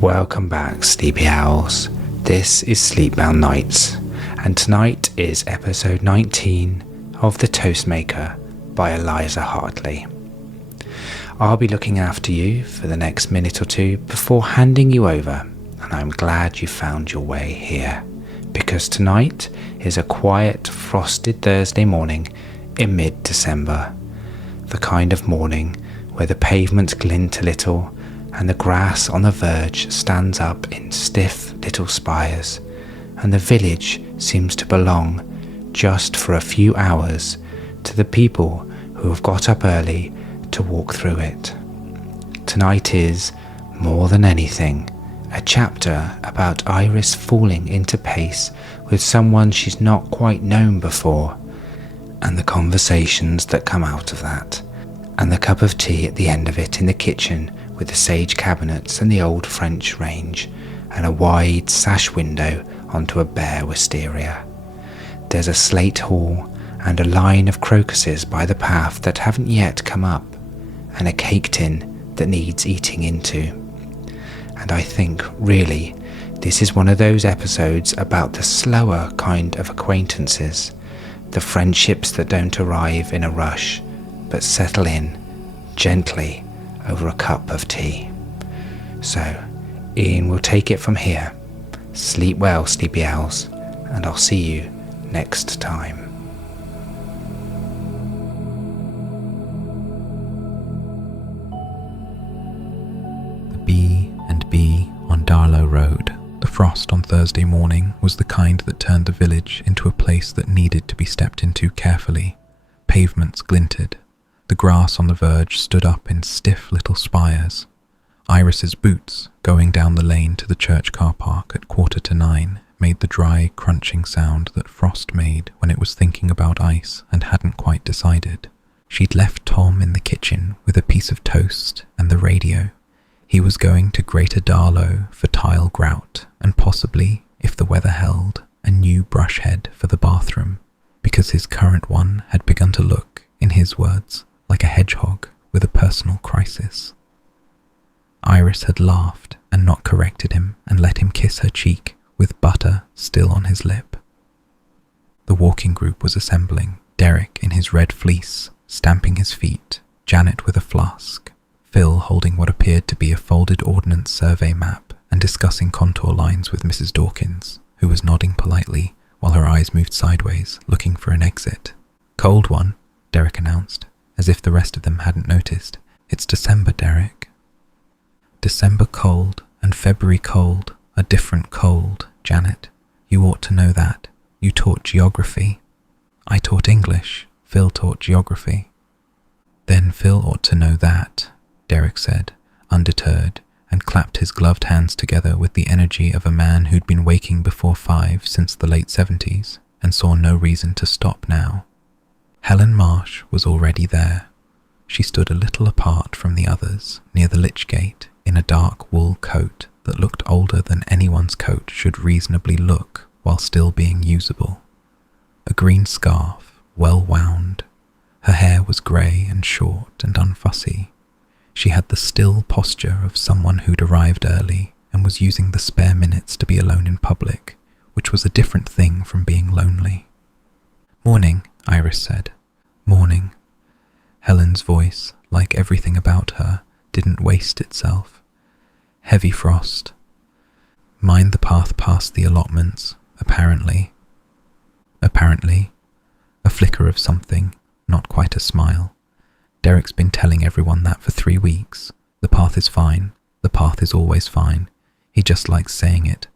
Welcome back, sleepy owls. This is Sleepbound Nights, and tonight is episode 19 of The Toastmaker by Eliza Hartley. I'll be looking after you for the next minute or two before handing you over, and I'm glad you found your way here, because tonight is a quiet, frosted Thursday morning in mid-December, the kind of morning where the pavements glint a little and the grass on the verge stands up in stiff little spires, and the village seems to belong, just for a few hours, to the people who have got up early to walk through it. Tonight is, more than anything, a chapter about Iris falling into pace with someone she's not quite known before, and the conversations that come out of that, and the cup of tea at the end of it in the kitchen with the sage cabinets and the old French range, and a wide sash window onto a bare wisteria. There's a slate hall and a line of crocuses by the path that haven't yet come up, and a cake tin that needs eating into. And I think, really, this is one of those episodes about the slower kind of acquaintances, the friendships that don't arrive in a rush, but settle in, gently, over a cup of tea. So, Ian will take it from here. Sleep well, sleepy owls, and I'll see you next time. The B&B on Darlow Road. The frost on Thursday morning was the kind that turned the village into a place that needed to be stepped into carefully. Pavements glinted. The grass on the verge stood up in stiff little spires. Iris's boots, going down the lane to the church car park at 8:45, made the dry, crunching sound that frost made when it was thinking about ice and hadn't quite decided. She'd left Tom in the kitchen with a piece of toast and the radio. He was going to Greater Darlow for tile grout and possibly, if the weather held, a new brush head for the bathroom, because his current one had begun to look, in his words, like a hedgehog with a personal crisis. Iris had laughed and not corrected him and let him kiss her cheek with butter still on his lip. The walking group was assembling, Derek in his red fleece, stamping his feet, Janet with a flask, Phil holding what appeared to be a folded ordnance survey map and discussing contour lines with Mrs. Dawkins, who was nodding politely while her eyes moved sideways, looking for an exit. "Cold one," Derek announced, as if the rest of them hadn't noticed. "It's December, Derek." "December cold and February cold are different cold, Janet. You ought to know that. You taught geography." "I taught English. Phil taught geography." "Then Phil ought to know that," Derek said, undeterred, and clapped his gloved hands together with the energy of a man who'd been waking before 5 since the late 70s and saw no reason to stop now. Helen Marsh was already there. She stood a little apart from the others, near the lich gate, in a dark wool coat that looked older than anyone's coat should reasonably look while still being usable. A green scarf, well wound. Her hair was grey and short and unfussy. She had the still posture of someone who'd arrived early and was using the spare minutes to be alone in public, which was a different thing from being lonely. "Morning," Iris said. "Morning." Helen's voice, like everything about her, didn't waste itself. "Heavy frost. Mind the path past the allotments, apparently." "Apparently." A flicker of something, not quite a smile. "Derek's been telling everyone that for 3 weeks. The path is fine. The path is always fine. He just likes saying it."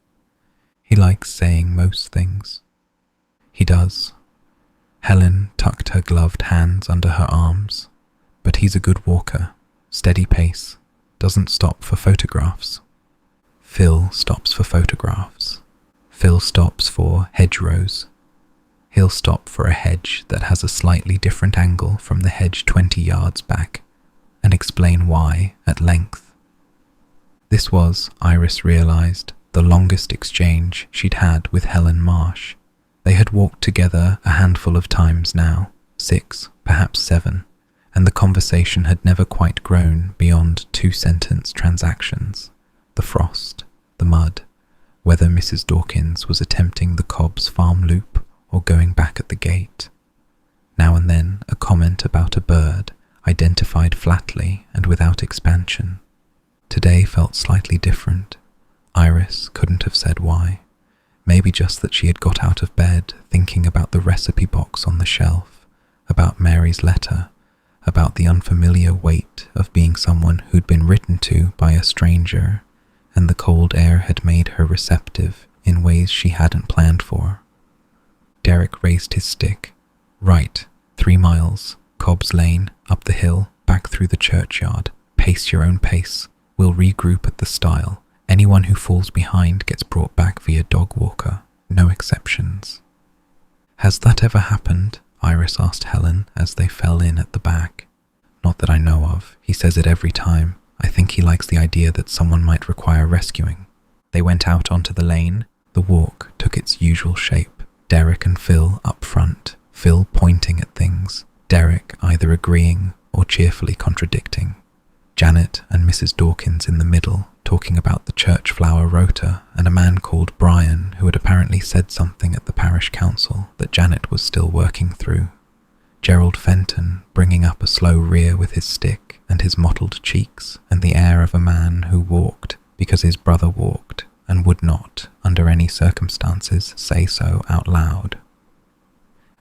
"He likes saying most things." "He does." Helen tucked her gloved hands under her arms. "But he's a good walker. Steady pace. Doesn't stop for photographs." "Phil stops for photographs. Phil stops for hedgerows. He'll stop for a hedge that has a slightly different angle from the hedge 20 yards back, and explain why at length." This was, Iris realised, the longest exchange she'd had with Helen Marsh. They had walked together a handful of times now, 6, perhaps 7, and the conversation had never quite grown beyond 2-sentence transactions. The frost, the mud, whether Mrs. Dawkins was attempting the Cobb's farm loop or going back at the gate. Now and then a comment about a bird, identified flatly and without expansion. Today felt slightly different. Iris couldn't have said why. Maybe just that she had got out of bed thinking about the recipe box on the shelf, about Mary's letter, about the unfamiliar weight of being someone who'd been written to by a stranger, and the cold air had made her receptive in ways she hadn't planned for. Derek raised his stick. Right, 3 miles, Cobb's Lane, up the hill, back through the churchyard. Pace your own pace. We'll regroup at the stile. Anyone who falls behind gets brought back via dog walker. No exceptions. Has that ever happened? Iris asked Helen as they fell in at the back. Not that I know of. He says it every time. I think he likes the idea that someone might require rescuing. They went out onto the lane. The walk took its usual shape. Derek and Phil up front, Phil pointing at things, Derek either agreeing or cheerfully contradicting. Janet and Mrs. Dawkins in the middle, talking about the church flower rota and a man called Brian who had apparently said something at the parish council that Janet was still working through. Gerald Fenton bringing up a slow rear with his stick and his mottled cheeks and the air of a man who walked because his brother walked and would not, under any circumstances, say so out loud.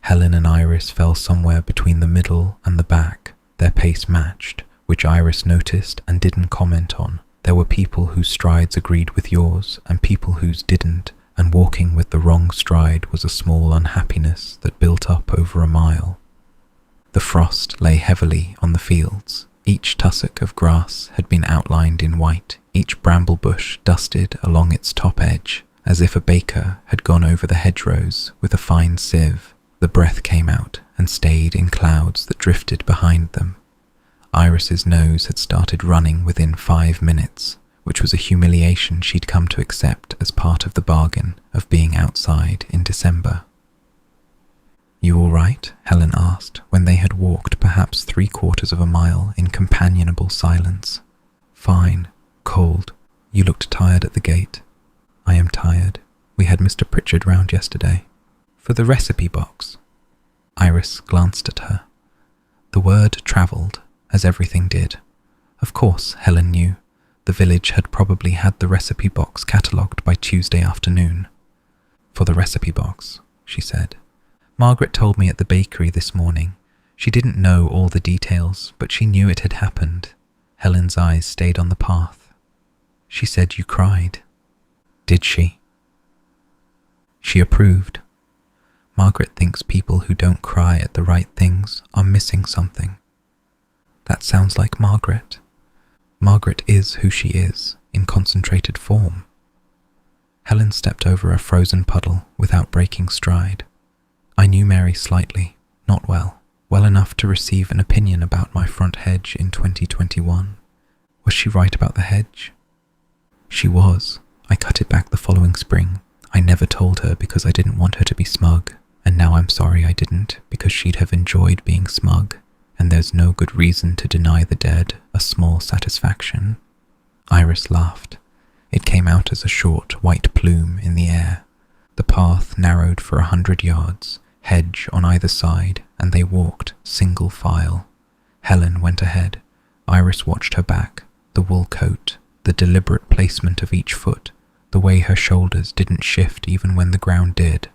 Helen and Iris fell somewhere between the middle and the back. Their pace matched, which Iris noticed and didn't comment on. There were people whose strides agreed with yours and people whose didn't, and walking with the wrong stride was a small unhappiness that built up over a mile. The frost lay heavily on the fields. Each tussock of grass had been outlined in white, each bramble bush dusted along its top edge, as if a baker had gone over the hedgerows with a fine sieve. The breath came out and stayed in clouds that drifted behind them. Iris's nose had started running within 5 minutes, which was a humiliation she'd come to accept as part of the bargain of being outside in December. "You all right?" Helen asked when they had walked perhaps 3/4 of a mile in companionable silence. "Fine. Cold. You looked tired at the gate." "I am tired. We had Mr. Pritchard round yesterday." "For the recipe box?" Iris glanced at her. The word travelled, as everything did. Of course, Helen knew. The village had probably had the recipe box catalogued by Tuesday afternoon. "For the recipe box," she said. "Margaret told me at the bakery this morning. She didn't know all the details, but she knew it had happened." Helen's eyes stayed on the path. "She said you cried." "Did she?" She approved. Margaret thinks people who don't cry at the right things are missing something. That sounds like Margaret. Margaret is who she is, in concentrated form. Helen stepped over a frozen puddle without breaking stride. "I knew Mary slightly, not well, well enough to receive an opinion about my front hedge in 2021. Was she right about the hedge?" "She was. I cut it back the following spring. I never told her because I didn't want her to be smug, and now I'm sorry I didn't because she'd have enjoyed being smug, and there's no good reason to deny the dead a small satisfaction." Iris laughed. It came out as a short white plume in the air. The path narrowed for 100 yards, hedge on either side, and they walked single file. Helen went ahead. Iris watched her back, the wool coat, the deliberate placement of each foot, the way her shoulders didn't shift even when the ground did.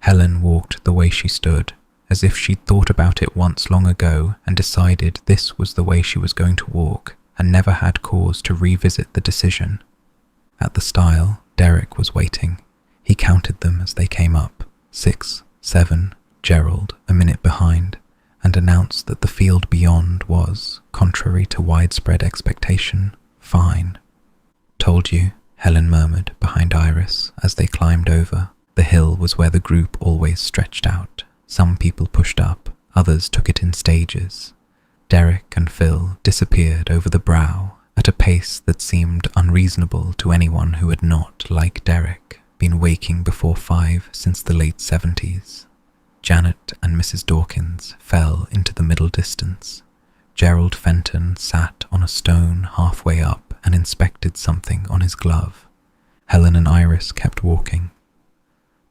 Helen walked the way she stood, as if she'd thought about it once long ago and decided this was the way she was going to walk, and never had cause to revisit the decision. At the stile, Derek was waiting. He counted them as they came up, 6, 7, Gerald a minute behind, and announced that the field beyond was, contrary to widespread expectation, fine. "Told you," Helen murmured behind Iris as they climbed over. The hill was where the group always stretched out. Some people pushed up, others took it in stages. Derek and Phil disappeared over the brow at a pace that seemed unreasonable to anyone who had not, like Derek, been waking before 5 since the late 70s. Janet and Mrs. Dawkins fell into the middle distance. Gerald Fenton sat on a stone halfway up and inspected something on his glove. Helen and Iris kept walking.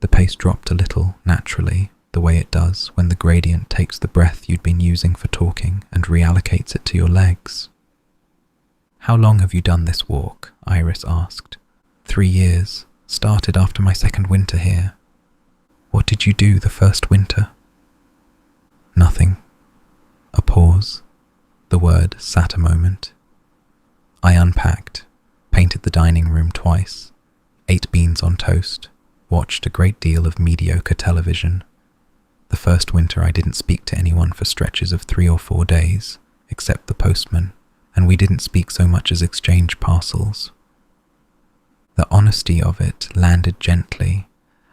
The pace dropped a little, naturally, the way it does when the gradient takes the breath you'd been using for talking and reallocates it to your legs. "How long have you done this walk?" Iris asked. 3 years. Started after my second winter here." "What did you do the first winter?" "Nothing." A pause. The word sat a moment. "I unpacked, painted the dining room twice, ate beans on toast, watched a great deal of mediocre television. The first winter I didn't speak to anyone for stretches of 3 or 4 days, except the postman, and we didn't speak so much as exchange parcels." The honesty of it landed gently.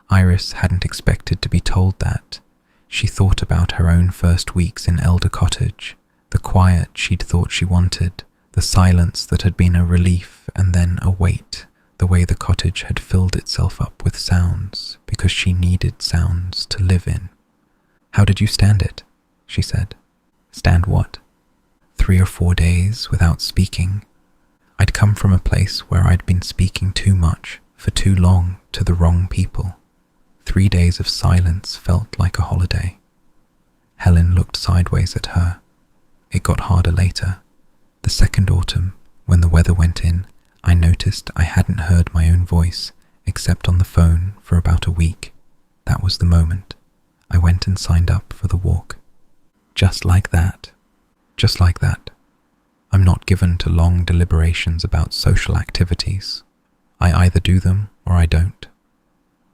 Iris hadn't expected to be told that. She thought about her own first weeks in Elder Cottage, the quiet she'd thought she wanted, the silence that had been a relief and then a weight, the way the cottage had filled itself up with sounds because she needed sounds to live in. "How did you stand it?" she said. "Stand what?" 3 or 4 days without speaking. I'd come from a place where I'd been speaking too much for too long to the wrong people. 3 days of silence felt like a holiday. Helen looked sideways at her. It got harder later. The second autumn, when the weather went in, I noticed I hadn't heard my own voice except on the phone for about a week. That was the moment. I went and signed up for the walk. Just like that. Just like that. I'm not given to long deliberations about social activities. I either do them or I don't.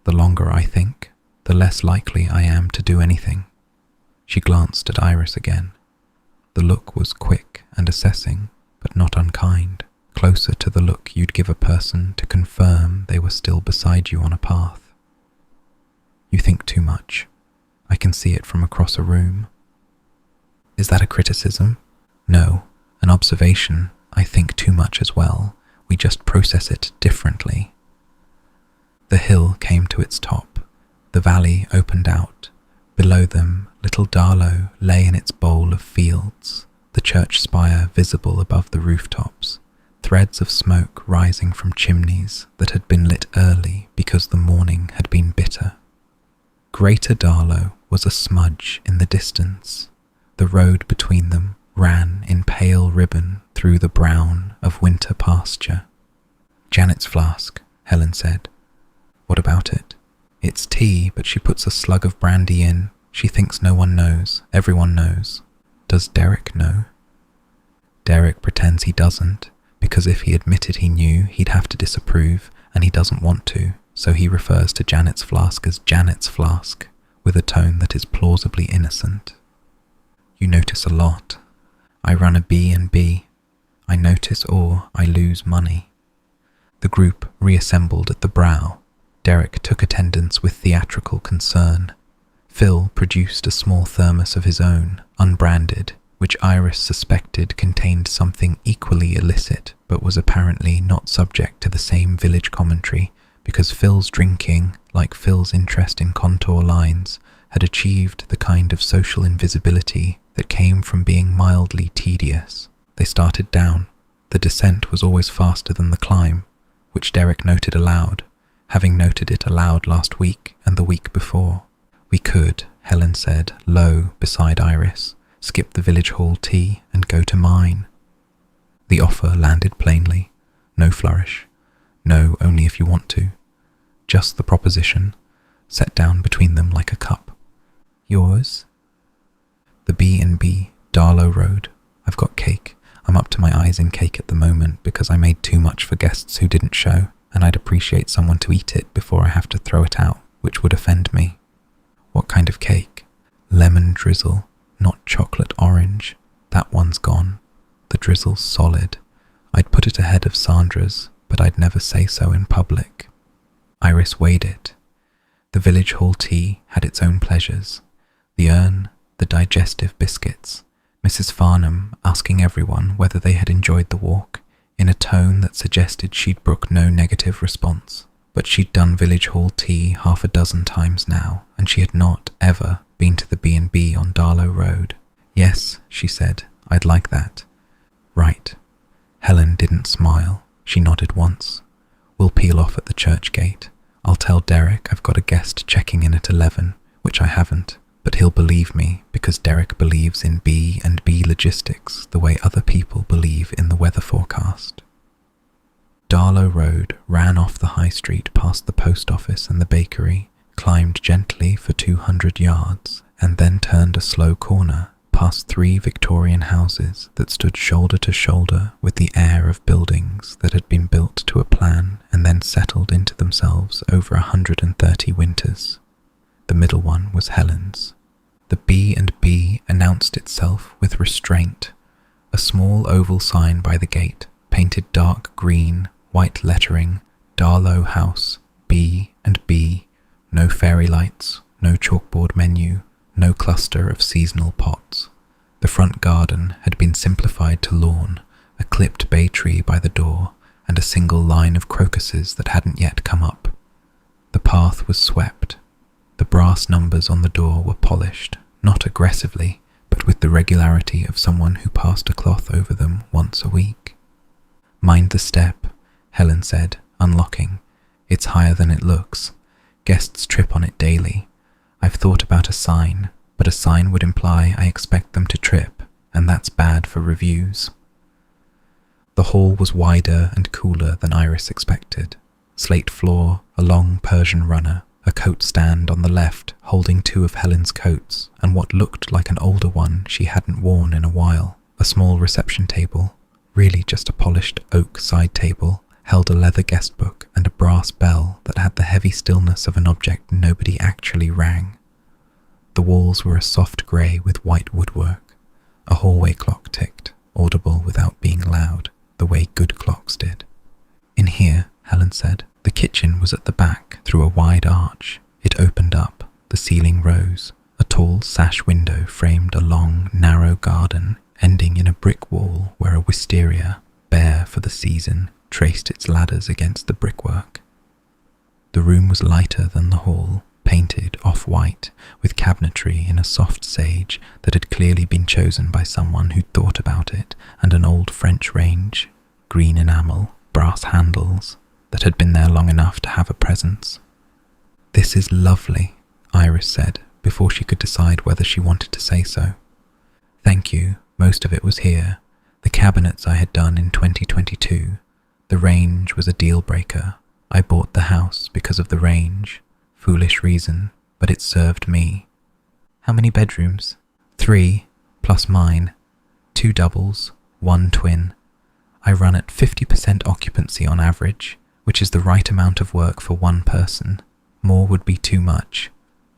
The longer I think, the less likely I am to do anything. She glanced at Iris again. The look was quick and assessing, but not unkind, closer to the look you'd give a person to confirm they were still beside you on a path. "You think too much. I can see it from across a room." "Is that a criticism?" "No. An observation. I think too much as well. We just process it differently." The hill came to its top. The valley opened out. Below them, little Darlow lay in its bowl of fields, the church spire visible above the rooftops, threads of smoke rising from chimneys that had been lit early because the morning had been bitter. Greater Darlow was a smudge in the distance. The road between them ran in pale ribbon through the brown of winter pasture. "Janet's flask," Helen said. "What about it?" "It's tea, but she puts a slug of brandy in. She thinks no one knows. Everyone knows." "Does Derek know?" "Derek pretends he doesn't, because if he admitted he knew, he'd have to disapprove, and he doesn't want to, so he refers to Janet's flask as Janet's flask, with a tone that is plausibly innocent." "You notice a lot." "I run a B&B. I notice or I lose money." The group reassembled at the brow. Derek took attendance with theatrical concern. Phil produced a small thermos of his own, unbranded, which Iris suspected contained something equally illicit, but was apparently not subject to the same village commentary, because Phil's drinking, like Phil's interest in contour lines, had achieved the kind of social invisibility that came from being mildly tedious. They started down. The descent was always faster than the climb, which Derek noted aloud, having noted it aloud last week and the week before. "We could," Helen said, low beside Iris, "skip the village hall tea and go to mine." The offer landed plainly. No flourish. No, only if you want to. Just the proposition, set down between them like a cup. "Yours?" "The B&B, Darlow Road. I've got cake. I'm up to my eyes in cake at the moment because I made too much for guests who didn't show, and I'd appreciate someone to eat it before I have to throw it out, which would offend me." "What kind of cake?" "Lemon drizzle, not chocolate orange. That one's gone. The drizzle's solid. I'd put it ahead of Sandra's, but I'd never say so in public." Iris weighed it. The village hall tea had its own pleasures. The urn, the digestive biscuits, Mrs. Farnham asking everyone whether they had enjoyed the walk, in a tone that suggested she'd brook no negative response. But she'd done village hall tea 6 times now, and she had not, ever, been to the B&B on Darlow Road. "Yes," she said, "I'd like that." "Right." Helen didn't smile. She nodded once. We'll peel off at the church gate. I'll tell Derek I've got a guest checking in at 11, which I haven't, but he'll believe me because Derek believes in B&B logistics the way other people believe in the weather forecast. Darlow Road ran off the high street past the post office and the bakery, climbed gently for 200 yards, and then turned a slow corner past 3 Victorian houses that stood shoulder to shoulder with the air of buildings that had been built to a plan and then settled into themselves over 130 winters. The middle one was Helen's. The B&B announced itself with restraint, a small oval sign by the gate, painted dark green, white lettering, Darlow House, B&B, no fairy lights, no chalkboard menu, no cluster of seasonal pots. The front garden had been simplified to lawn, a clipped bay tree by the door, and a single line of crocuses that hadn't yet come up. The path was swept. The brass numbers on the door were polished, not aggressively, but with the regularity of someone who passed a cloth over them once a week. Mind the step, Helen said, unlocking. It's higher than it looks. Guests trip on it daily. I've thought about a sign, but a sign would imply I expect them to trip, and that's bad for reviews. The hall was wider and cooler than Iris expected. Slate floor, a long Persian runner, a coat stand on the left holding 2 of Helen's coats and what looked like an older one she hadn't worn in a while. A small reception table, really just a polished oak side table, held a leather guest book and a brass bell that had the heavy stillness of an object nobody actually rang. The walls were a soft grey with white woodwork. A hallway clock ticked, audible without being loud, the way good clocks did. In here, Helen said, the kitchen was at the back through a wide arch. It opened up, the ceiling rose. A tall sash window framed a long, narrow garden ending in a brick wall where a wisteria, bare for the season, traced its ladders against the brickwork. The room was lighter than the hall, painted off-white, with cabinetry in a soft sage that had clearly been chosen by someone who'd thought about it, and an old French range, green enamel, brass handles, that had been there long enough to have a presence. "This is lovely," Iris said, before she could decide whether she wanted to say so. "Thank you, most of it was here. The cabinets I had done in 2022. The range was a deal-breaker. I bought the house because of the range. Foolish reason, but it served me." "How many bedrooms?" 3, plus mine. 2 doubles, 1 twin. I run at 50% occupancy on average, which is the right amount of work for one person. More would be too much.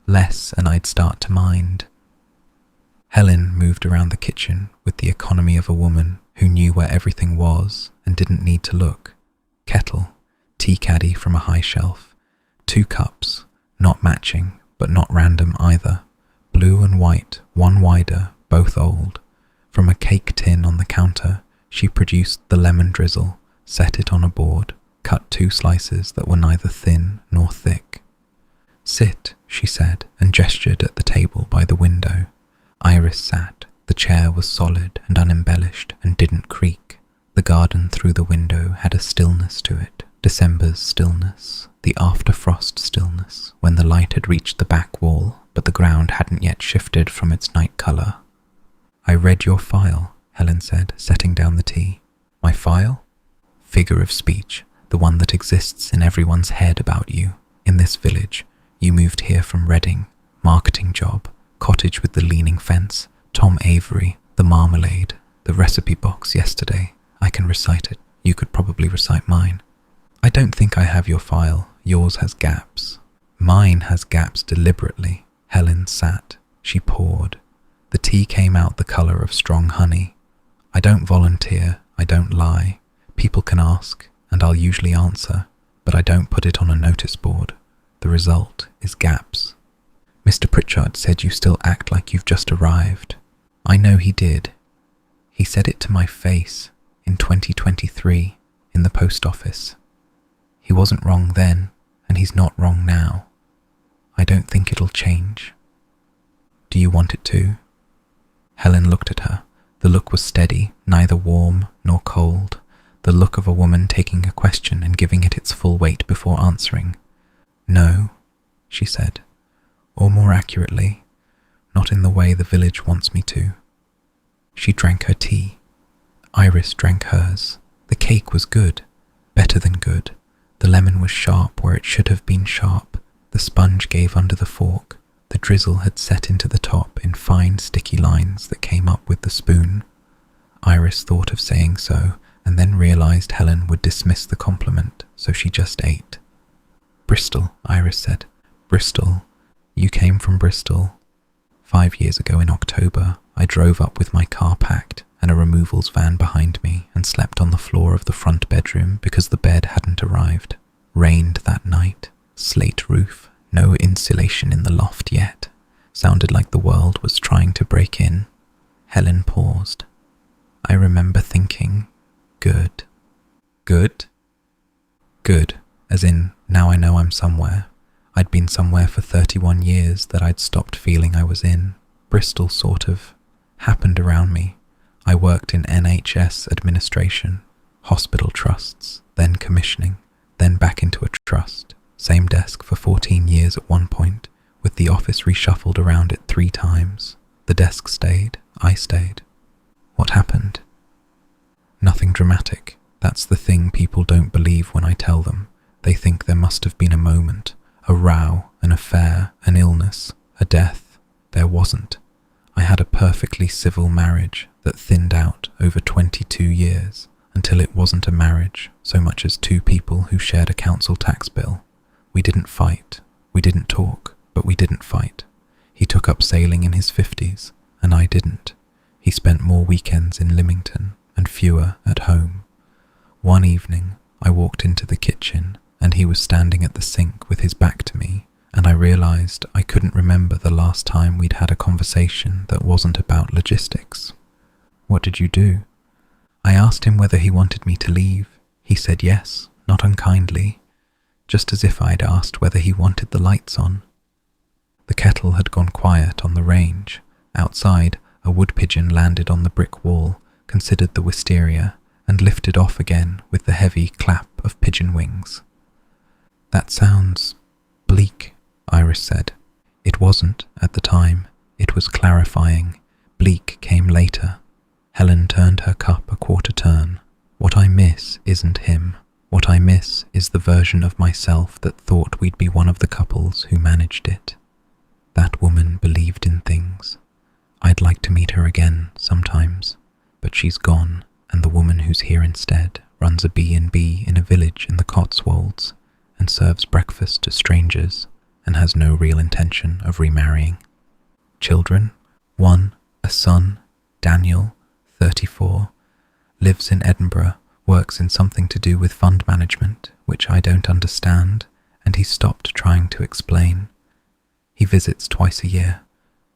Less and I'd start to mind. Helen moved around the kitchen with the economy of a woman who knew where everything was and didn't need to look. Kettle, tea caddy from a high shelf, 2 cups, not matching, but not random either. Blue and white, one wider, both old. From a cake tin on the counter, she produced the lemon drizzle, set it on a board, cut 2 slices that were neither thin nor thick. "Sit," she said, and gestured at the table by the window. Iris sat. The chair was solid and unembellished and didn't creak. The garden through the window had a stillness to it, December's stillness, the after-frost stillness, when the light had reached the back wall, but the ground hadn't yet shifted from its night colour. "I read your file," Helen said, setting down the tea. "My file?" "Figure of speech, the one that exists in everyone's head about you. In this village, you moved here from Reading, marketing job, cottage with the leaning fence, Tom Avery, the marmalade, the recipe box yesterday. I can recite it. You could probably recite mine." "I don't think I have your file. Yours has gaps." "Mine has gaps deliberately." Helen sat. She poured. The tea came out the colour of strong honey. "I don't volunteer. I don't lie. People can ask, and I'll usually answer, but I don't put it on a notice board. The result is gaps." "Mr. Pritchard said you still act like you've just arrived." "I know he did. He said it to my face in 2023 in the post office. He wasn't wrong then, and he's not wrong now. I don't think it'll change." "Do you want it to?" Helen looked at her. The look was steady, neither warm nor cold. the look of a woman taking a question and giving it its full weight before answering. "No," she said, or more accurately, not in the way the village wants me to. She drank her tea. Iris drank hers. The cake was good, better than good. The lemon was sharp where it should have been sharp. The sponge gave under the fork. The drizzle had set into the top in fine sticky lines that came up with the spoon. Iris thought of saying so, and then realised Helen would dismiss the compliment, so she just ate. "Bristol," Iris said. "Bristol. You came from Bristol." 5 years ago in October, I drove up with my car packed and a removals van behind me and slept on the floor of the front bedroom because the bed hadn't arrived. Rained that night. Slate roof. No insulation in the loft yet. Sounded like the world was trying to break in. Helen paused. I remember thinking, good. Good? Good, as in, now I know I'm somewhere. I'd been somewhere for 31 years that I'd stopped feeling I was in. Bristol sort of happened around me. I worked in NHS administration, hospital trusts, then commissioning, then back into a trust. Same desk for 14 years at one point, with the office reshuffled around it 3 times. The desk stayed, I stayed. What happened? Nothing dramatic. That's the thing people don't believe when I tell them. They think there must have been a moment, a row, an affair, an illness, a death. There wasn't. I had a perfectly civil marriage that thinned out over 22 years until it wasn't a marriage so much as 2 people who shared a council tax bill. We didn't fight. We didn't talk, but we didn't fight. He took up sailing in his 50s, and I didn't. He spent more weekends in Lymington and fewer at home. One evening, I walked into the kitchen and he was standing at the sink with his back to me, and I realised I couldn't remember the last time we'd had a conversation that wasn't about logistics. "What did you do?" I asked him whether he wanted me to leave. He said yes, not unkindly, just as if I'd asked whether he wanted the lights on. The kettle had gone quiet on the range. Outside, a wood pigeon landed on the brick wall, considered the wisteria, and lifted off again with the heavy clap of pigeon wings. "That sounds bleak," Iris said. It wasn't at the time. It was clarifying. Bleak came later. Helen turned her cup a quarter turn. "What I miss isn't him. What I miss is the version of myself that thought we'd be one of the couples who managed it. That woman believed in things. I'd like to meet her again sometimes, but she's gone, and the woman who's here instead runs a B&B in a village in the Cotswolds and serves breakfast to strangers and has no real intention of remarrying. Children? 1, a son, Daniel, 34, lives in Edinburgh, works in something to do with fund management, which I don't understand, and he stopped trying to explain. He visits twice a year,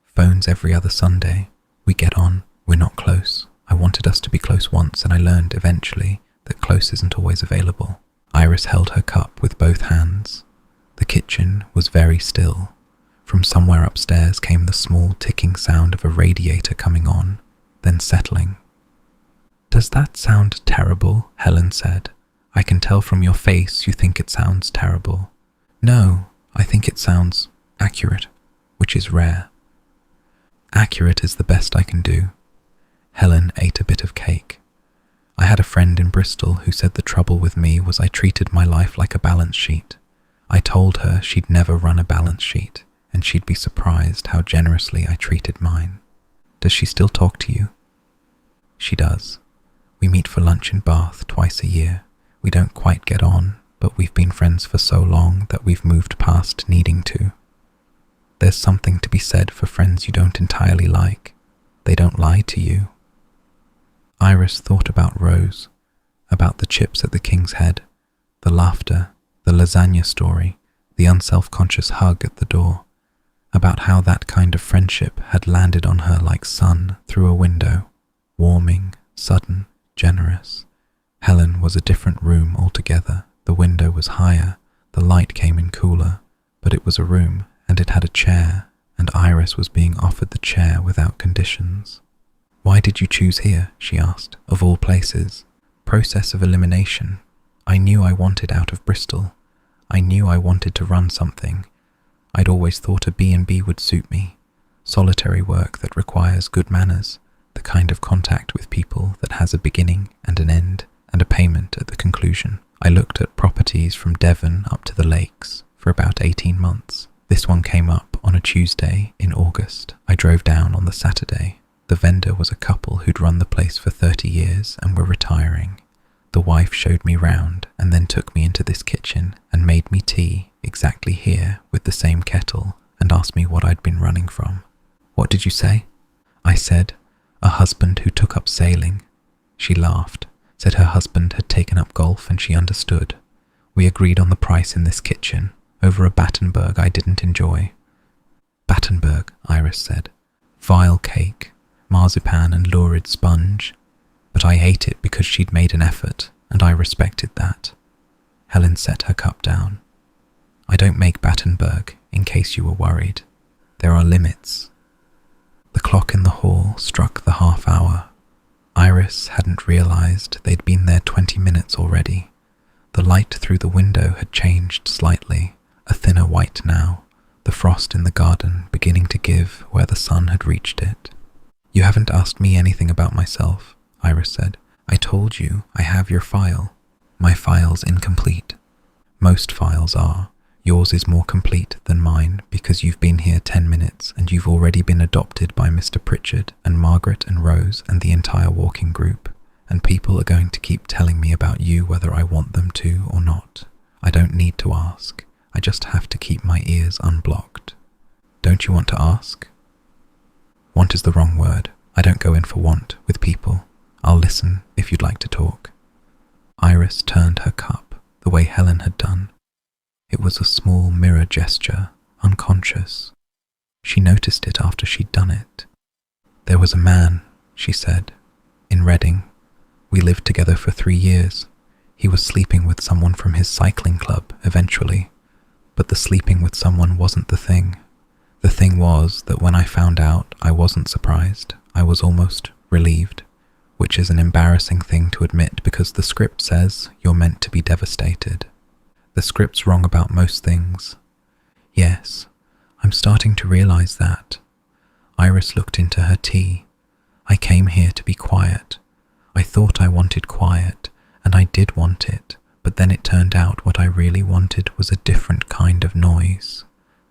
phones every other Sunday. We get on, we're not close. I wanted us to be close once, and I learned eventually that close isn't always available." Iris held her cup with both hands. The kitchen was very still. From somewhere upstairs came the small ticking sound of a radiator coming on, then settling. "Does that sound terrible?" Helen said. "I can tell from your face you think it sounds terrible." "No, I think it sounds accurate, which is rare." "Accurate is the best I can do." Helen ate a bit of cake. "I had a friend in Bristol who said the trouble with me was I treated my life like a balance sheet. I told her she'd never run a balance sheet, and she'd be surprised how generously I treated mine. Does she still talk to you?" "She does. We meet for lunch in Bath twice a year. We don't quite get on, but we've been friends for so long that we've moved past needing to. There's something to be said for friends you don't entirely like. They don't lie to you." Iris thought about Rose, about the chips at the King's Head, the laughter, the lasagna story, the unself-conscious hug at the door, about how that kind of friendship had landed on her like sun through a window, warming, sudden, generous. Helen was a different room altogether. The window was higher, the light came in cooler, but it was a room, and it had a chair, and Iris was being offered the chair without conditions. "Why did you choose here?" she asked, "of all places?" process of elimination. I knew I wanted out of Bristol. I knew I wanted to run something. I'd always thought a B&B would suit me. Solitary work that requires good manners, the kind of contact with people that has a beginning and an end and a payment at the conclusion. I looked at properties from Devon up to the lakes for about 18 months. This one came up on a Tuesday in August. I drove down on the Saturday. The vendor was a couple who'd run the place for 30 years and were retiring. The wife showed me round and then took me into this kitchen and made me tea exactly here with the same kettle and asked me what I'd been running from. "What did you say?" I said, "A husband who took up sailing." She laughed, said her husband had taken up golf and she understood. We agreed on the price in this kitchen, over a Battenberg I didn't enjoy. "Battenberg," Iris said. "Vile cake, marzipan and lurid sponge." But I ate it because she'd made an effort, and I respected that. Helen set her cup down. "I don't make Battenberg, in case you were worried. There are limits." The clock in the hall struck the half hour. Iris hadn't realized they'd been there 20 minutes already. The light through the window had changed slightly, a thinner white now, the frost in the garden beginning to give where the sun had reached it. "You haven't asked me anything about myself," Iris said. "I told you I have your file. My file's incomplete. Most files are. Yours is more complete than mine because you've been here 10 minutes and you've already been adopted by Mr. Pritchard and Margaret and Rose and the entire walking group, and people are going to keep telling me about you whether I want them to or not. I don't need to ask. I just have to keep my ears unblocked. Don't you want to ask?" "Want is the wrong word. I don't go in for want with people. I'll listen if you'd like to talk." Iris turned her cup the way Helen had done. It was a small mirror gesture, unconscious. She noticed it after she'd done it. "There was a man," she said, "in Reading. We lived together for 3 years. He was sleeping with someone from his cycling club eventually, but the sleeping with someone wasn't the thing. The thing was that when I found out, I wasn't surprised. I was almost relieved, which is an embarrassing thing to admit because the script says you're meant to be devastated. The script's wrong about most things. Yes, I'm starting to realize that." Iris looked into her tea. "I came here to be quiet. I thought I wanted quiet, and I did want it, but then it turned out what I really wanted was a different kind of noise.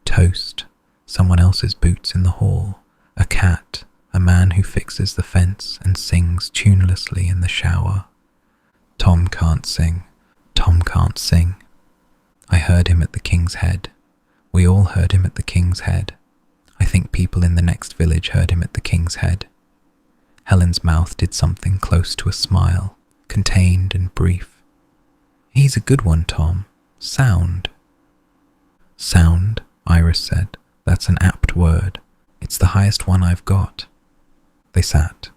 Toast, someone else's boots in the hall, a cat, a man who fixes the fence and sings tunelessly in the shower. Tom can't sing. Tom can't sing. I heard him at the King's Head. We all heard him at the King's Head. I think people in the next village heard him at the King's Head." Helen's mouth did something close to a smile, contained and brief. "He's a good one, Tom. Sound." "Sound," Iris said. "That's an apt word. It's the highest one I've got." They sat.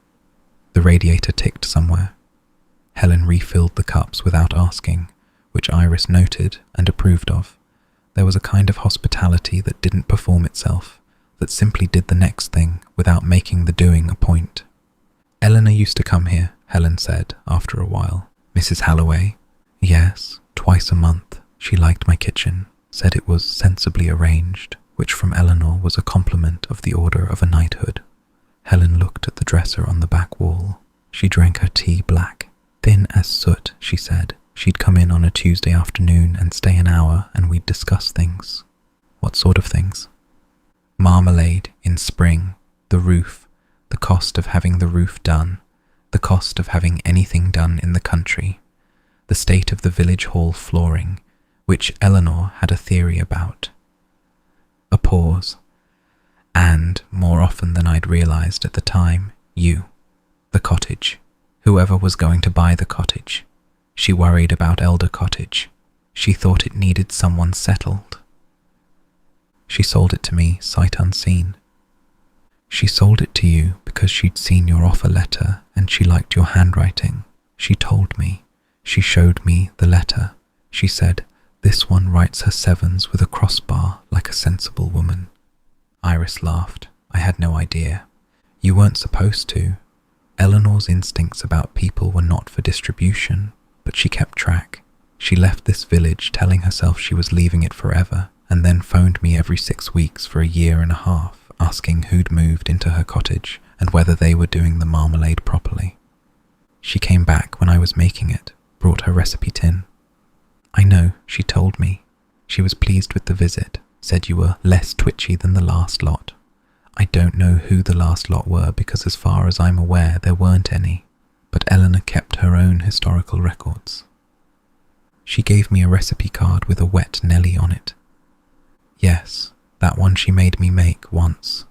The radiator ticked somewhere. Helen refilled the cups without asking, which Iris noted and approved of. There was a kind of hospitality that didn't perform itself, that simply did the next thing without making the doing a point. "Eleanor used to come here," Helen said after a while. "Mrs. Halloway?" "Yes, twice a month. She liked my kitchen, said it was sensibly arranged, which from Eleanor was a compliment of the order of a knighthood." Helen looked at the dresser on the back wall. She drank her tea black. "Thin as soot," she said. "She'd come in on a Tuesday afternoon and stay an hour and we'd discuss things." "What sort of things?" "Marmalade in spring, the roof, the cost of having the roof done, the cost of having anything done in the country, the state of the village hall flooring, which Eleanor had a theory about." A pause. "And, more often than I'd realized at the time, you, the cottage, whoever was going to buy the cottage. She worried about Elder Cottage. She thought it needed someone settled. She sold it to me sight unseen. She sold it to you because she'd seen your offer letter and she liked your handwriting. She told me. She showed me the letter. She said, 'This one writes her sevens with a crossbar like a sensible woman.'" Iris laughed. "I had no idea. You weren't supposed to. Eleanor's instincts about people were not for distribution, but she kept track. She left this village telling herself she was leaving it forever, and then phoned me every 6 weeks for a year and a half, asking who'd moved into her cottage and whether they were doing the marmalade properly. She came back when I was making it, brought her recipe tin. I know, she told me. She was pleased with the visit, said you were less twitchy than the last lot. I don't know who the last lot were because as far as I'm aware there weren't any, but Eleanor kept her own historical records. She gave me a recipe card with a wet Nelly on it. Yes, that one she made me make once.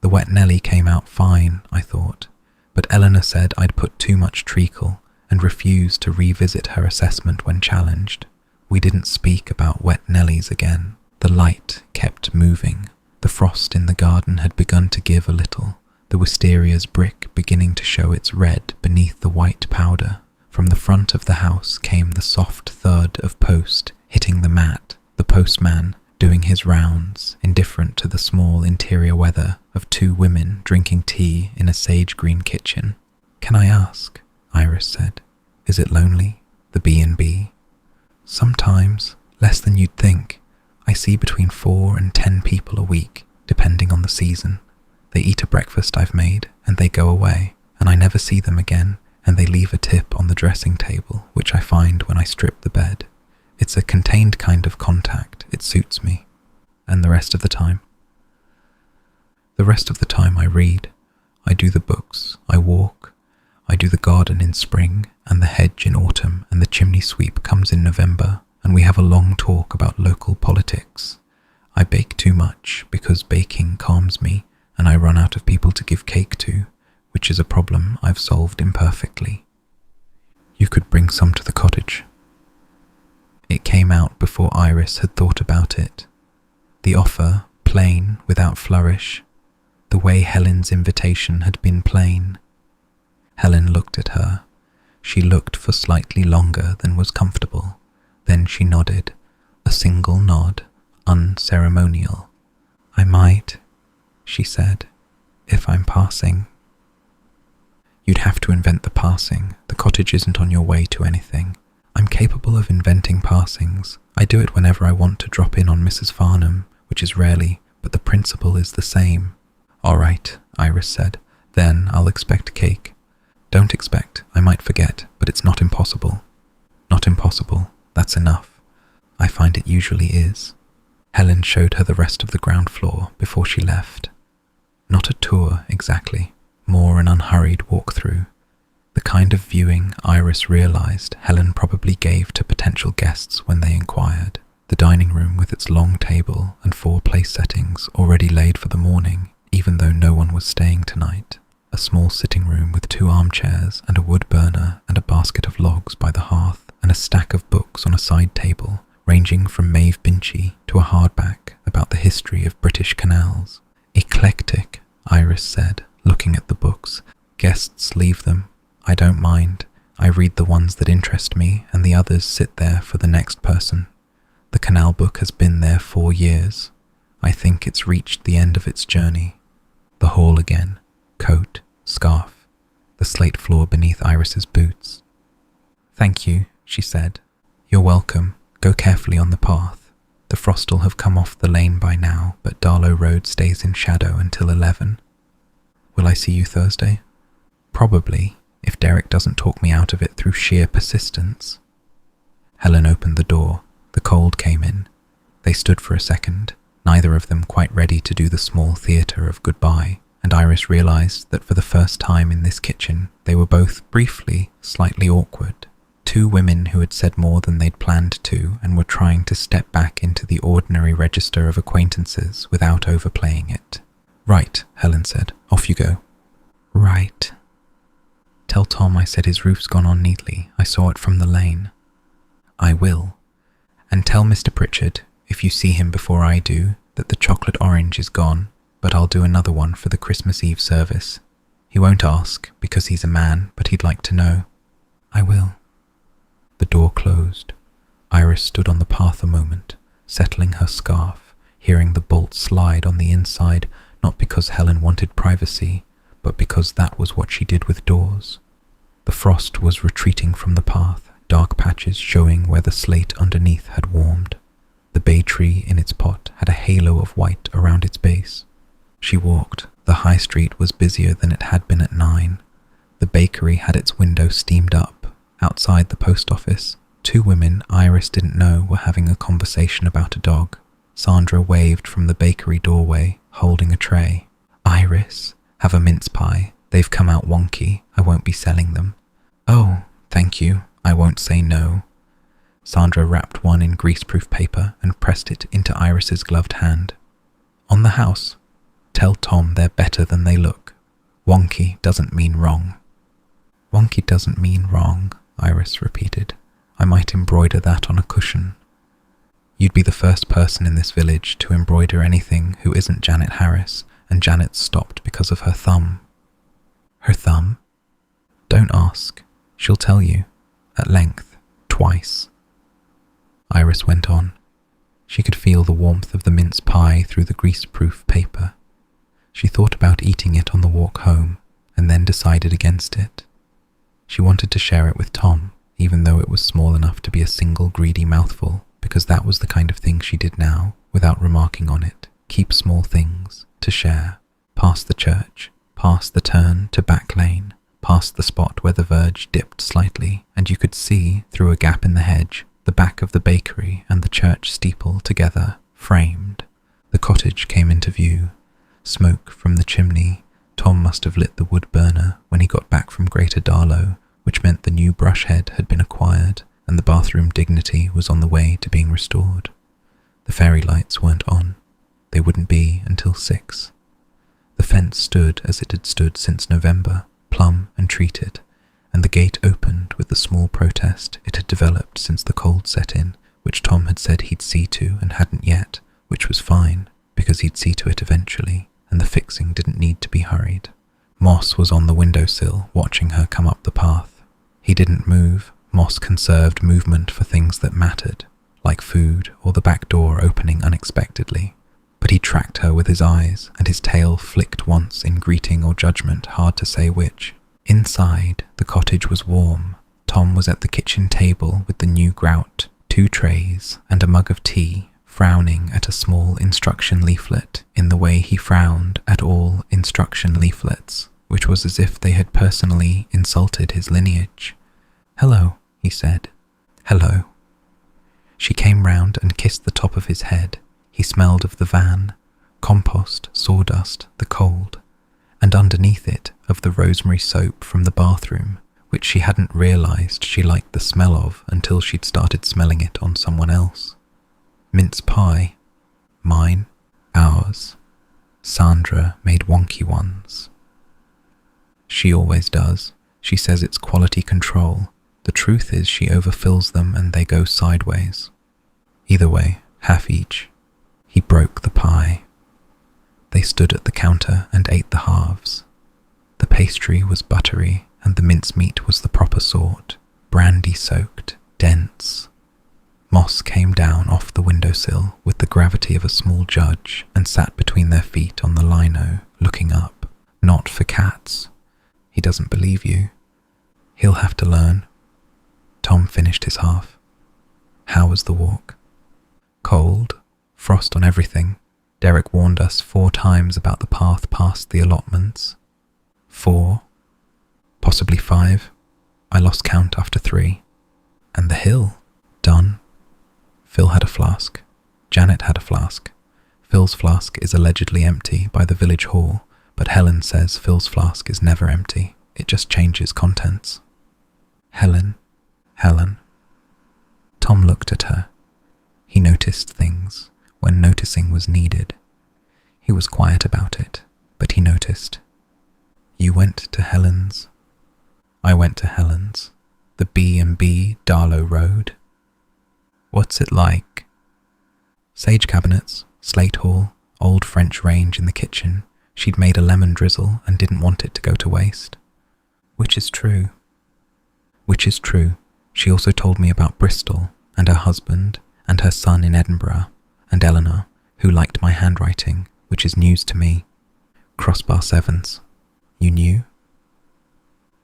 The wet Nelly came out fine, I thought, but Eleanor said I'd put too much treacle and refused to revisit her assessment when challenged. We didn't speak about wet Nellies again. The light kept moving. The frost in the garden had begun to give a little, the wistaria's brick beginning to show its red beneath the white powder. From the front of the house came the soft thud of post hitting the mat, the postman doing his rounds, indifferent to the small interior weather of 2 women drinking tea in a sage-green kitchen. "Can I ask?" Iris said. "Is it lonely, the B&B?" "Sometimes, less than you'd think. I see between 4 and 10 people a week, depending on the season. They eat a breakfast I've made, and they go away, and I never see them again, and they leave a tip on the dressing table, which I find when I strip the bed. It's a contained kind of contact. It suits me." "And the rest of the time?" "The rest of the time I read. I do the books. I walk. I do the garden in spring, and the hedge in autumn, and the chimney sweep comes in November, and we have a long talk about local politics. I bake too much because baking calms me, and I run out of people to give cake to, which is a problem I've solved imperfectly." "You could bring some to the cottage." It came out before Iris had thought about it. The offer, plain, without flourish, the way Helen's invitation had been plain. Helen looked at her. She looked for slightly longer than was comfortable. Then she nodded, a single nod, unceremonial. "I might," she said, "if I'm passing." "You'd have to invent the passing. The cottage isn't on your way to anything." "I'm capable of inventing passings. I do it whenever I want to drop in on Mrs. Farnham, which is rarely, but the principle is the same." "All right," Iris said. "Then I'll expect cake." "Don't expect. I might forget, but it's not impossible." "Not impossible. That's enough. I find it usually is." Helen showed her the rest of the ground floor before she left. Not a tour, exactly. More an unhurried walk-through. The kind of viewing Iris realized Helen probably gave to potential guests when they inquired. The dining room with its long table and 4 place settings already laid for the morning, even though no one was staying tonight. A small sitting room with 2 armchairs and a wood burner and a basket of logs by the hearth and a stack of books on a side table, ranging from Maeve Binchy to a hardback about the history of British canals. "Eclectic," Iris said, looking at the books. "Guests leave them. I don't mind. I read the ones that interest me, and the others sit there for the next person. The canal book has been there 4 years. I think it's reached the end of its journey." The hall again. Coat, scarf, the slate floor beneath Iris's boots. "Thank you," she said. "You're welcome. Go carefully on the path. The frost'll have come off the lane by now, but Darlow Road stays in shadow until 11. Will I see you Thursday?" "Probably, if Derek doesn't talk me out of it through sheer persistence." Helen opened the door. The cold came in. They stood for a second, neither of them quite ready to do the small theatre of goodbye, and Iris realized that for the first time in this kitchen they were both briefly slightly awkward. 2 women who had said more than they'd planned to and were trying to step back into the ordinary register of acquaintances without overplaying it. "Right," Helen said. "Off you go." "Right." "Tell Tom I said his roof's gone on neatly. I saw it from the lane." "I will. And tell Mr. Pritchard, if you see him before I do, that the chocolate orange is gone, but I'll do another one for the Christmas Eve service. He won't ask, because he's a man, but he'd like to know." "I will." The door closed. Iris stood on the path a moment, settling her scarf, hearing the bolt slide on the inside, not because Helen wanted privacy, but because that was what she did with doors. The frost was retreating from the path, dark patches showing where the slate underneath had warmed. The bay tree in its pot had a halo of white around its base. She walked. The high street was busier than it had been at 9. The bakery had its window steamed up. Outside the post office, 2 women Iris didn't know were having a conversation about a dog. Sandra waved from the bakery doorway, holding a tray. "Iris, have a mince pie. They've come out wonky. I won't be selling them." "Oh, thank you. I won't say no." Sandra wrapped one in greaseproof paper and pressed it into Iris's gloved hand. "On the house. Tell Tom they're better than they look. Wonky doesn't mean wrong." "Wonky doesn't mean wrong," Iris repeated. "I might embroider that on a cushion." "You'd be the first person in this village to embroider anything who isn't Janet Harris, and Janet stopped because of her thumb." "Her thumb?" "Don't ask. She'll tell you. At length. Twice." Iris went on. She could feel the warmth of the mince pie through the greaseproof paper. She thought about eating it on the walk home, and then decided against it. She wanted to share it with Tom, even though it was small enough to be a single greedy mouthful, because that was the kind of thing she did now, without remarking on it. Keep small things, to share. Past the church, past the turn to back lane, past the spot where the verge dipped slightly, and you could see, through a gap in the hedge, the back of the bakery and the church steeple together, framed. The cottage came into view. Smoke from the chimney. Tom must have lit the wood burner when he got back from Greater Darlow, which meant the new brush head had been acquired and the bathroom dignity was on the way to being restored. The fairy lights weren't on. They wouldn't be until 6. The fence stood as it had stood since November, plumb and treated, and the gate opened with the small protest it had developed since the cold set in, which Tom had said he'd see to and hadn't yet, which was fine, because he'd see to it eventually, and the fixing didn't need to be hurried. Moss was on the windowsill, watching her come up the path. He didn't move. Moss conserved movement for things that mattered, like food or the back door opening unexpectedly. But he tracked her with his eyes, and his tail flicked once in greeting or judgment, hard to say which. Inside, the cottage was warm. Tom was at the kitchen table with the new grout, 2 trays, and a mug of tea, frowning at a small instruction leaflet in the way he frowned at all instruction leaflets, which was as if they had personally insulted his lineage. "Hello," he said. "Hello." She came round and kissed the top of his head. He smelled of the van, compost, sawdust, the cold, and underneath it of the rosemary soap from the bathroom, which she hadn't realised she liked the smell of until she'd started smelling it on someone else. Mince pie. Mine. Ours. Sandra made wonky ones. She always does. She says it's quality control. The truth is she overfills them and they go sideways. Either way, half each. He broke the pie. They stood at the counter and ate the halves. The pastry was buttery and the mincemeat was the proper sort, brandy-soaked, dense. Moss came down off the windowsill with the gravity of a small judge and sat between their feet on the lino, looking up. Not for cats. He doesn't believe you. He'll have to learn. Tom finished his half. How was the walk? Cold. Frost on everything. Derek warned us 4 times about the path past the allotments. 4. Possibly 5. I lost count after 3. And the hill. Done. Phil had a flask. Janet had a flask. Phil's flask is allegedly empty by the village hall, but Helen says Phil's flask is never empty. It just changes contents. Helen. Tom looked at her. He noticed things when noticing was needed. He was quiet about it, but he noticed. You went to Helen's. I went to Helen's. The B&B, Darlow Road. What's it like? Sage cabinets, slate hall, old French range in the kitchen. She'd made a lemon drizzle and didn't want it to go to waste. Which is true. She also told me about Bristol and her husband and her son in Edinburgh and Eleanor, who liked my handwriting, which is news to me. Crossbar sevens. You knew?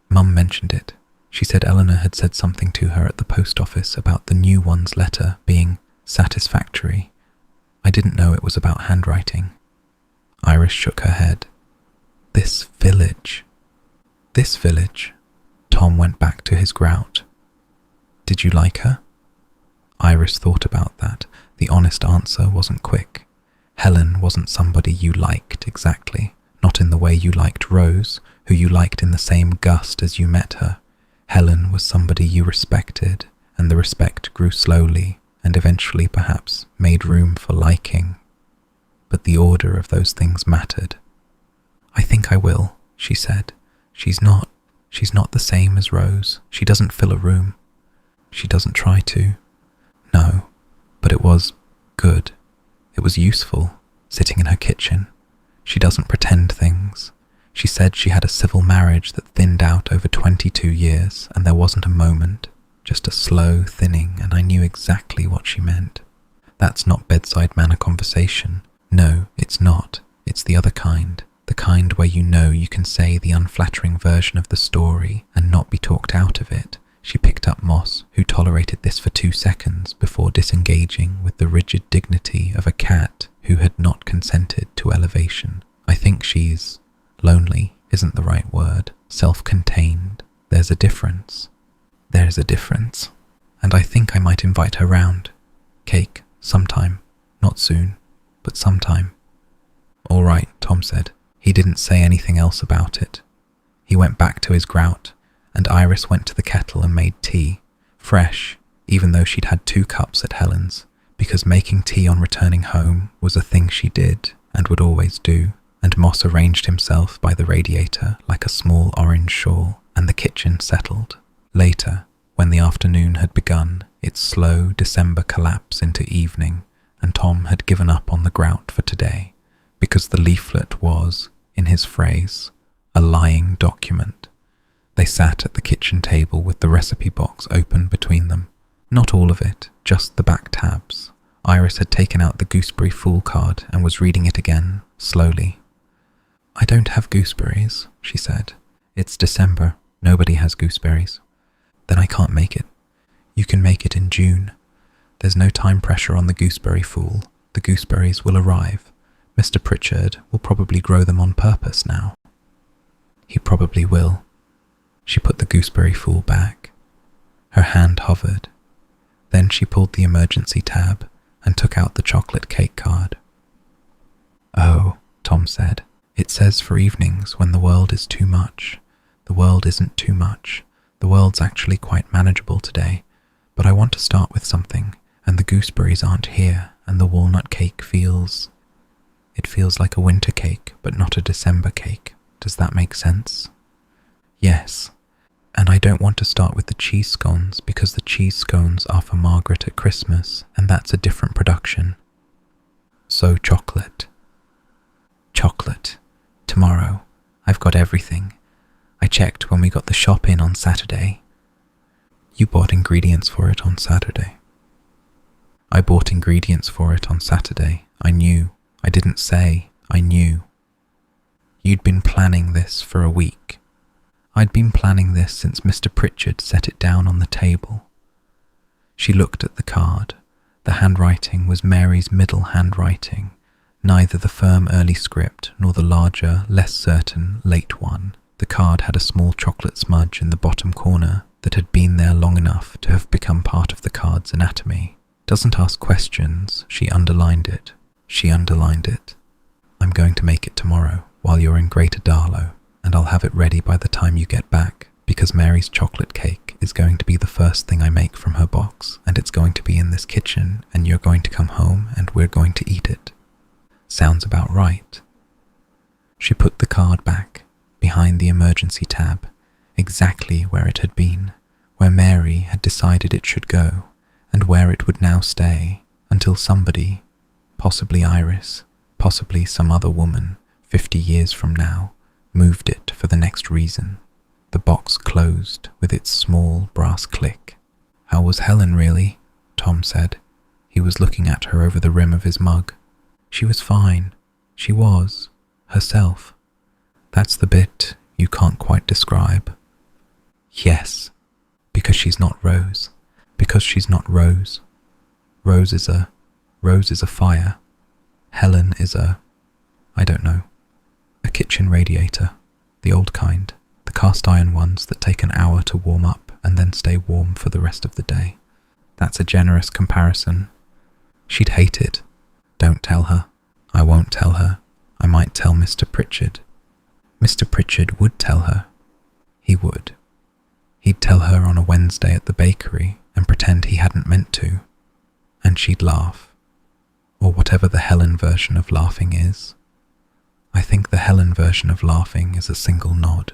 Mum mentioned it. She said Eleanor had said something to her at the post office about the new one's letter being satisfactory. I didn't know it was about handwriting. Iris shook her head. This village. Tom went back to his grout. Did you like her? Iris thought about that. The honest answer wasn't quick. Helen wasn't somebody you liked exactly, not in the way you liked Rose, who you liked in the same gust as you met her. Helen was somebody you respected, and the respect grew slowly and eventually perhaps made room for liking. But the order of those things mattered. I think I will, she said. She's not the same as Rose. She doesn't fill a room. She doesn't try to. No, but it was good. It was useful, sitting in her kitchen. She doesn't pretend things. She said she had a civil marriage that thinned out over 22 years, and there wasn't a moment, just a slow thinning, and I knew exactly what she meant. That's not bedside manner conversation. No, it's not. It's the other kind. The kind where you know you can say the unflattering version of the story and not be talked out of it. She picked up Moss, who tolerated this for 2 seconds before disengaging with the rigid dignity of a cat who had not consented to elevation. I think she's lonely isn't the right word. Self-contained. There's a difference. There's a difference. And I think I might invite her round. Cake, sometime. Not soon, but sometime. All right, Tom said. He didn't say anything else about it. He went back to his grout, and Iris went to the kettle and made tea, fresh, even though she'd had 2 cups at Helen's, because making tea on returning home was a thing she did and would always do, and Moss arranged himself by the radiator like a small orange shawl, and the kitchen settled. Later, when the afternoon had begun its slow December collapse into evening, and Tom had given up on the grout for today, because the leaflet was, in his phrase, a lying document. They sat at the kitchen table with the recipe box open between them. Not all of it, just the back tabs. Iris had taken out the gooseberry fool card and was reading it again, slowly. I don't have gooseberries, she said. It's December. Nobody has gooseberries. Then I can't make it. You can make it in June. There's no time pressure on the gooseberry fool. The gooseberries will arrive. Mr. Pritchard will probably grow them on purpose now. He probably will. She put the gooseberry fool back. Her hand hovered. Then she pulled the emergency tab and took out the chocolate cake card. Oh, Tom said. It says for evenings when the world is too much. The world isn't too much. The world's actually quite manageable today. But I want to start with something, and the gooseberries aren't here, and the walnut cake feels... It feels like a winter cake, but not a December cake. Does that make sense? Yes. And I don't want to start with the cheese scones because the cheese scones are for Margaret at Christmas, and that's a different production. So chocolate. Chocolate. Tomorrow. I've got everything. I checked when we got the shop in on Saturday. You bought ingredients for it on Saturday. I bought ingredients for it on Saturday. I knew. I didn't say, I knew. You'd been planning this for a week. I'd been planning this since Mr. Pritchard set it down on the table. She looked at the card. The handwriting was Mary's middle handwriting, neither the firm early script nor the larger, less certain, late one. The card had a small chocolate smudge in the bottom corner that had been there long enough to have become part of the card's anatomy. Doesn't ask questions, she underlined it. She underlined it. I'm going to make it tomorrow while you're in Greater Darlow, and I'll have it ready by the time you get back, because Mary's chocolate cake is going to be the first thing I make from her box, and it's going to be in this kitchen, and you're going to come home and we're going to eat it. Sounds about right. She put the card back, behind the emergency tab, exactly where it had been, where Mary had decided it should go, and where it would now stay, until somebody, possibly Iris, possibly some other woman, 50 years from now, moved it for the next reason. The box closed with its small brass click. How was Helen really? Tom said. He was looking at her over the rim of his mug. She was fine. She was. Herself. That's the bit you can't quite describe. Yes, because she's not Rose. Because she's not Rose. Rose is a fire. Helen is a kitchen radiator. The old kind. The cast iron ones that take an hour to warm up and then stay warm for the rest of the day. That's a generous comparison. She'd hate it. Don't tell her. I won't tell her. I might tell Mr. Pritchard. Mr. Pritchard would tell her. He would. He'd tell her on a Wednesday at the bakery and pretend he hadn't meant to. And she'd laugh. Or whatever the Helen version of laughing is. I think the Helen version of laughing is a single nod.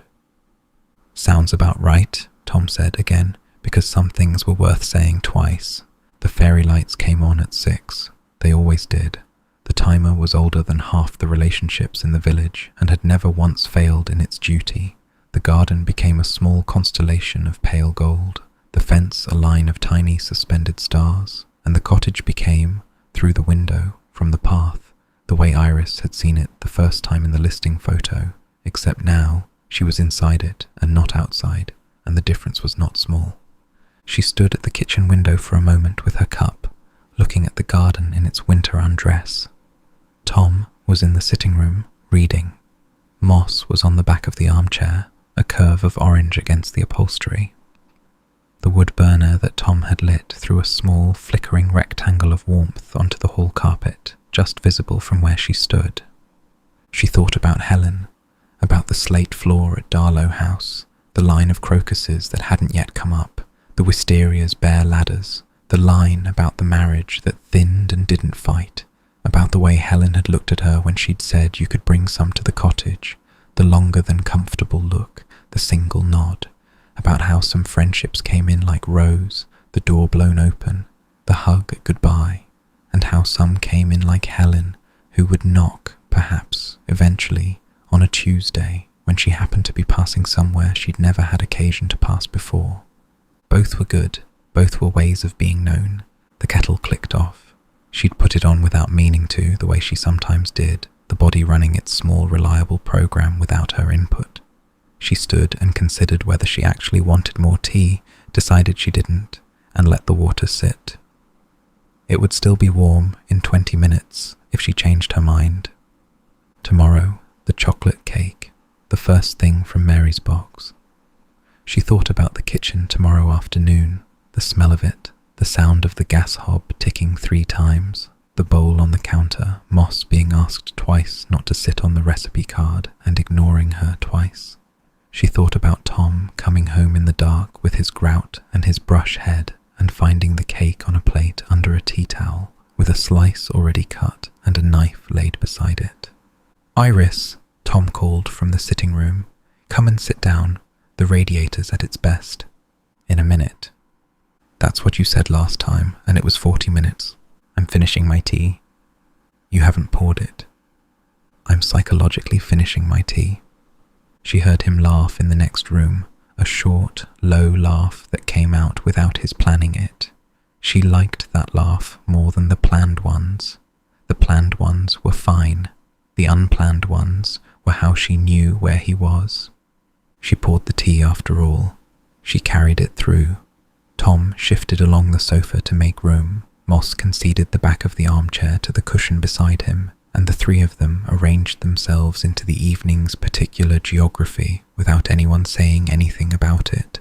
Sounds about right, Tom said again, because some things were worth saying twice. The fairy lights came on at 6. They always did. The timer was older than half the relationships in the village and had never once failed in its duty. The garden became a small constellation of pale gold, the fence a line of tiny suspended stars, and the cottage became, through the window, from the path, the way Iris had seen it the first time in the listing photo, except now she was inside it and not outside, and the difference was not small. She stood at the kitchen window for a moment with her cup, looking at the garden in its winter undress. Tom was in the sitting room, reading. Moss was on the back of the armchair, a curve of orange against the upholstery. The wood burner that Tom had lit threw a small, flickering rectangle of warmth onto the hall carpet, just visible from where she stood. She thought about Helen, about the slate floor at Darlow House, the line of crocuses that hadn't yet come up, the wistaria's bare ladders, the line about the marriage that thinned and didn't fight, about the way Helen had looked at her when she'd said you could bring some to the cottage, the longer than comfortable look, the single nod, about how some friendships came in like Rose, the door blown open, the hug at goodbye, and how some came in like Helen, who would knock, perhaps, eventually, on a Tuesday when she happened to be passing somewhere she'd never had occasion to pass before. Both were good, both were ways of being known. The kettle clicked off. She'd put it on without meaning to, the way she sometimes did, the body running its small, reliable program without her input. She stood and considered whether she actually wanted more tea, decided she didn't, and let the water sit. It would still be warm in 20 minutes if she changed her mind. Tomorrow, the chocolate cake, the first thing from Mary's box. She thought about the kitchen tomorrow afternoon, the smell of it, the sound of the gas hob ticking 3 times, the bowl on the counter, Moss being asked twice not to sit on the recipe card and ignoring her twice. She thought about Tom coming home in the dark with his grout and his brush head and finding the cake on a plate under a tea towel with a slice already cut and a knife laid beside it. "Iris," Tom called from the sitting room. "Come and sit down. The radiator's at its best." "In a minute." "That's what you said last time, and it was 40 minutes. I'm finishing my tea." "You haven't poured it." "I'm psychologically finishing my tea." She heard him laugh in the next room, a short, low laugh that came out without his planning it. She liked that laugh more than the planned ones. The planned ones were fine. The unplanned ones were how she knew where he was. She poured the tea after all. She carried it through. Tom shifted along the sofa to make room. Moss conceded the back of the armchair to the cushion beside him, and the 3 of them arranged themselves into the evening's particular geography without anyone saying anything about it.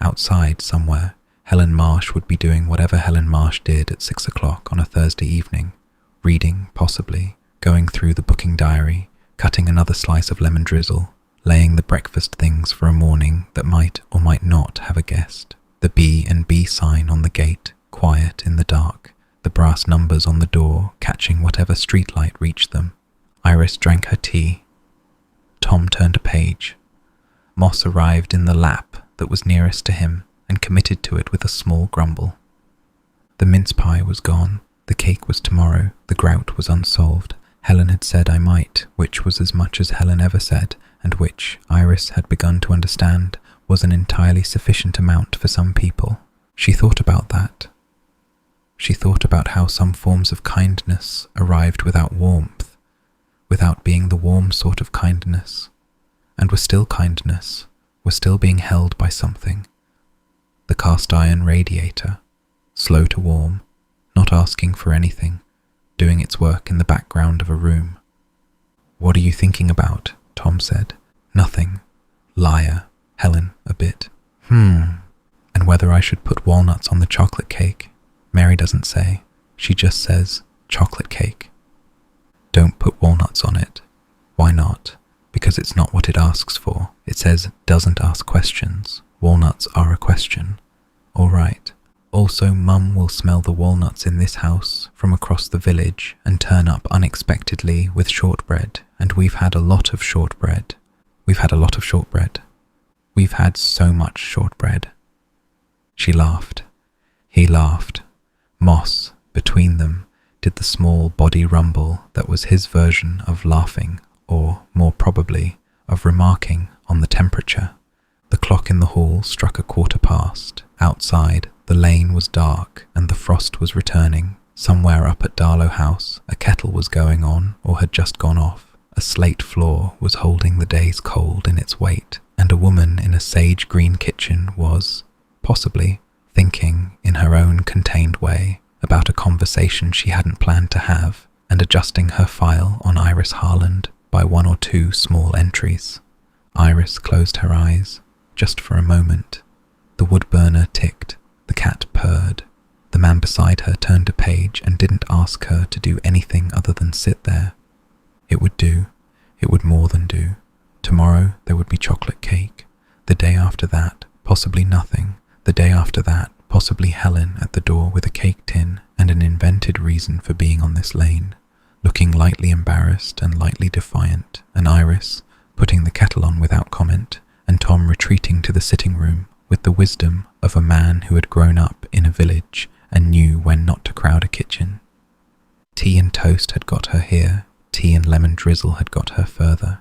Outside, somewhere, Helen Marsh would be doing whatever Helen Marsh did at 6 o'clock on a Thursday evening, reading, possibly, going through the booking diary, cutting another slice of lemon drizzle, laying the breakfast things for a morning that might or might not have a guest, the B&B sign on the gate, quiet in the dark, the brass numbers on the door catching whatever streetlight reached them. Iris drank her tea. Tom turned a page. Moss arrived in the lap that was nearest to him and committed to it with a small grumble. The mince pie was gone, the cake was tomorrow, the grout was unsolved. Helen had said I might, which was as much as Helen ever said, and which, Iris had begun to understand, was an entirely sufficient amount for some people. She thought about that. She thought about how some forms of kindness arrived without warmth, without being the warm sort of kindness, and were still kindness, were still being held by something. The cast iron radiator, slow to warm, not asking for anything, doing its work in the background of a room. "What are you thinking about?" Tom said. "Nothing. Liar." Helen, a bit. And whether I should put walnuts on the chocolate cake? Mary doesn't say. She just says, chocolate cake. Don't put walnuts on it. Why not? Because it's not what it asks for. It says, doesn't ask questions. Walnuts are a question. All right. Also, Mum will smell the walnuts in this house from across the village and turn up unexpectedly with shortbread, and we've had a lot of shortbread. We've had a lot of shortbread. We've had so much shortbread. She laughed. He laughed. Moss, between them, did the small body rumble that was his version of laughing, or, more probably, of remarking on the temperature. The clock in the hall struck 1:15. Outside, the lane was dark and the frost was returning. Somewhere up at Darlow House, a kettle was going on or had just gone off. A slate floor was holding the day's cold in its weight, and a woman in a sage-green kitchen was, possibly, thinking, in her own contained way, about a conversation she hadn't planned to have, and adjusting her file on Iris Harland by 1 or 2 small entries. Iris closed her eyes, just for a moment. The wood burner ticked, the cat purred. The man beside her turned a page and didn't ask her to do anything other than sit there. It would do. It would more than do. Tomorrow there would be chocolate cake. The day after that, possibly nothing. The day after that, possibly Helen at the door with a cake tin and an invented reason for being on this lane, looking lightly embarrassed and lightly defiant, and Iris putting the kettle on without comment, and Tom retreating to the sitting room with the wisdom of a man who had grown up in a village and knew when not to crowd a kitchen. Tea and toast had got her here, tea and lemon drizzle had got her further.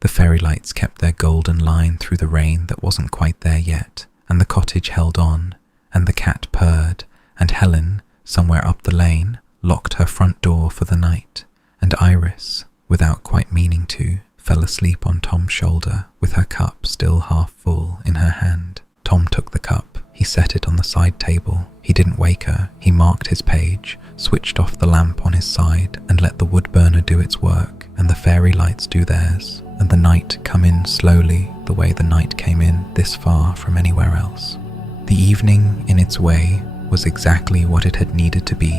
The fairy lights kept their golden line through the rain that wasn't quite there yet, and the cottage held on, and the cat purred, and Helen, somewhere up the lane, locked her front door for the night, and Iris, without quite meaning to, fell asleep on Tom's shoulder with her cup still half full in her hand. Tom took the cup. He set it on the side table. He didn't wake her. He marked his page, switched off the lamp on his side, and let the wood burner do its work, and the fairy lights do theirs, and the night come in slowly the way the night came in this far from anywhere else. The evening, in its way, was exactly what it had needed to be,